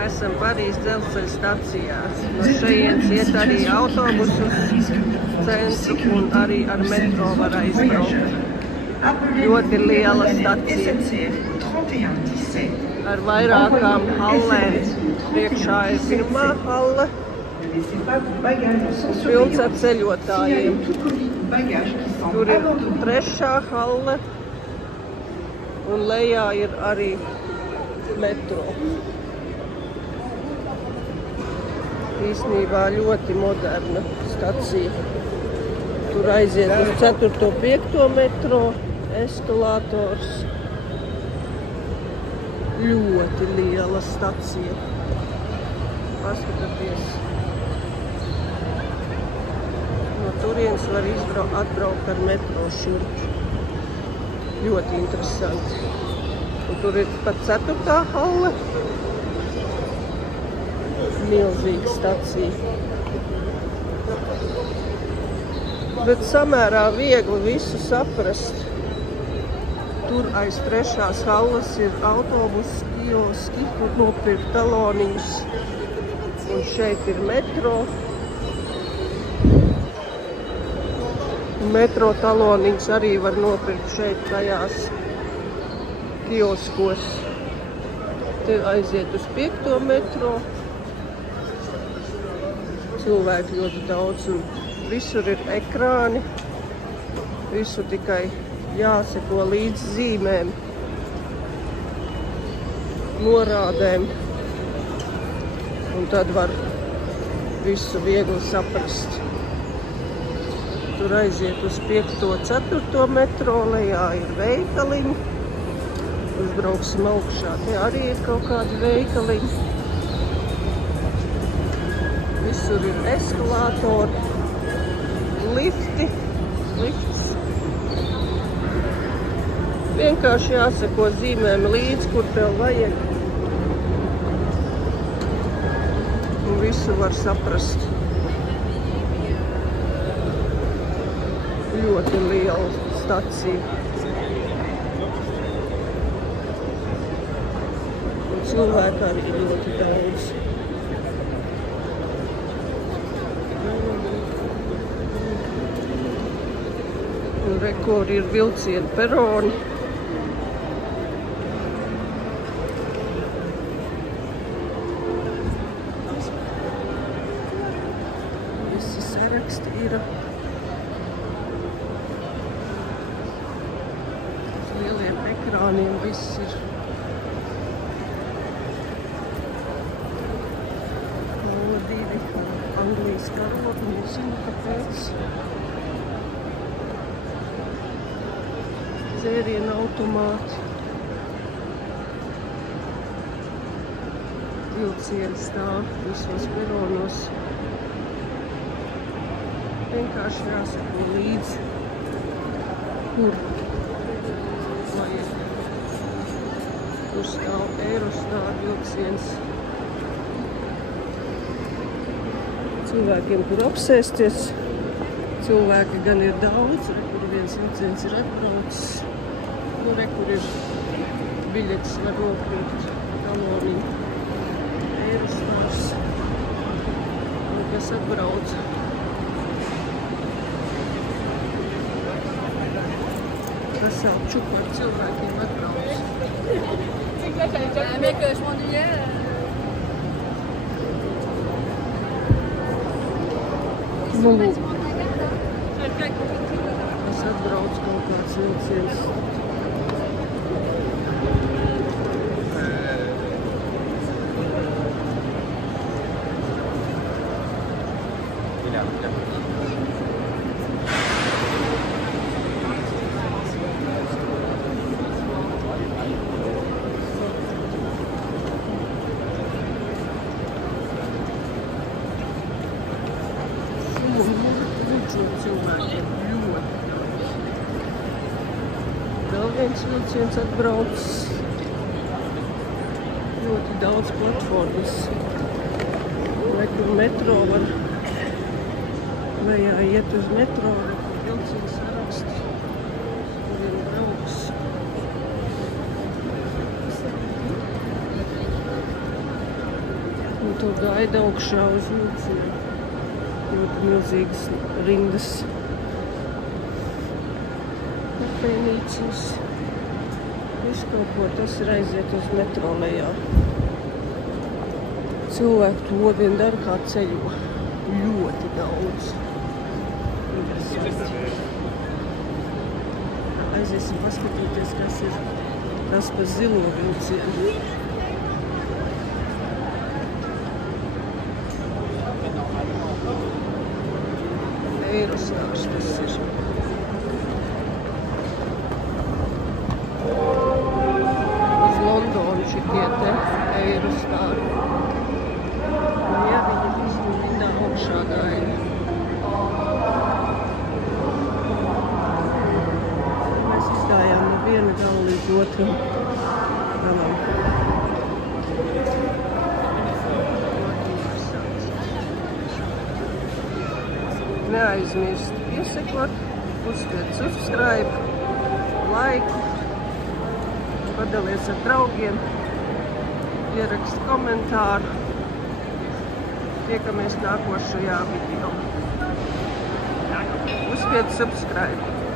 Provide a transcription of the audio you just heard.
Esam Parīzes dzelzceļa stacijā. No šejienes iet arī autobusu uz centru un arī ar metro var aizbraukt. Ļoti liela stacija. Ar vairākām hallēm. Priekšā ir pirmā halle. Pilns ar ceļotājiem. Tur ir trešā halle. Un lejā ir arī metro. Īstenībā ļoti moderna stacija. Tur aiziet uz 4. 5. metro, eskalātors. Ļoti liela stacija. Paskatieties. No turienes var atbraukt ar metro šurp. Ļoti interesanti. Un tur ir pat 4. halle. Milzīga stacija. Bet samērā viegli visu saprast. Tur aiz 3. halles ir autobusu kioski, tur nopirkt taloniņus. Un šeit ir metro. Metro taloniņus arī var nopirkt šeit tajās kioskos. Te aiziet uz 5. metro. Cilvēki ļoti daudz un visur ir ekrāni. Visu tikai jāseko līdz zīmēm, norādēm. Un tad var visu viegli saprast. Tur aiziet uz 5. 4. metro, lejā ir veikaliņi. Uzbrauksim augšā, te arī ir kaut kādi veikaliņi. Visur ir eskalātori, lifts. Vienkārši jāseko zīmēm līdzi, kur tev vajag. Un visu var saprast. Ļoti liela stacija. Un cilvēku arī ļoti daudz. Un kur ir vilcienu peroni. Visi saraksti ir. Uz lieliem ekrāniem viss ir. Divi Anglijas karogi, nezinu kāpēc. Dzērienu automāti. Vilcieni stāv visos peronos. Vienkārši jāsako līdzi, kur vajag. Tur stāv Eirostar vilciens. Cilvēkiem tur apsēsties. Cilvēki gan ir daudz, kur viens vilciens ir atbraucis. Nu, kur ir biļetes, var nopirkt taloniņu. Eirostars. Un kas atbrauc. Tas jau čup ar cilvēkiem atbrauc. Nu, tas atbrauc kaut kāds vilciens. Vēl viens vilciens atbrauc. Ļoti daudz platformas. Vai kur metro var lejā iet uz metro, vai kur vilciens saraksti. Kur ir brauks. Un to gaida augšā uz vilcienu. Ļoti milzīgas rindas. Kafejnīcas. Viss kaut ko, tas ir aiziet uz metro lejā. Cilvēku to vien dara, kā ceļo. Ļoti daudz. Interesanti. Aiziesim paskatīties, kas ir tas par zilo vilcienu. Eirostārs tas ir. Uz Londonu šitie te Eirostāri. Un ja viņi visi rindā augšā gaida. Mēs izgājām no viena gala līdz otram galam. Neaizmirst piesekot, uzspied subscribe, laiku, padalies ar draugiem, ierakst komentāru. Tiekamies nākošajā video. Uzspied subscribe.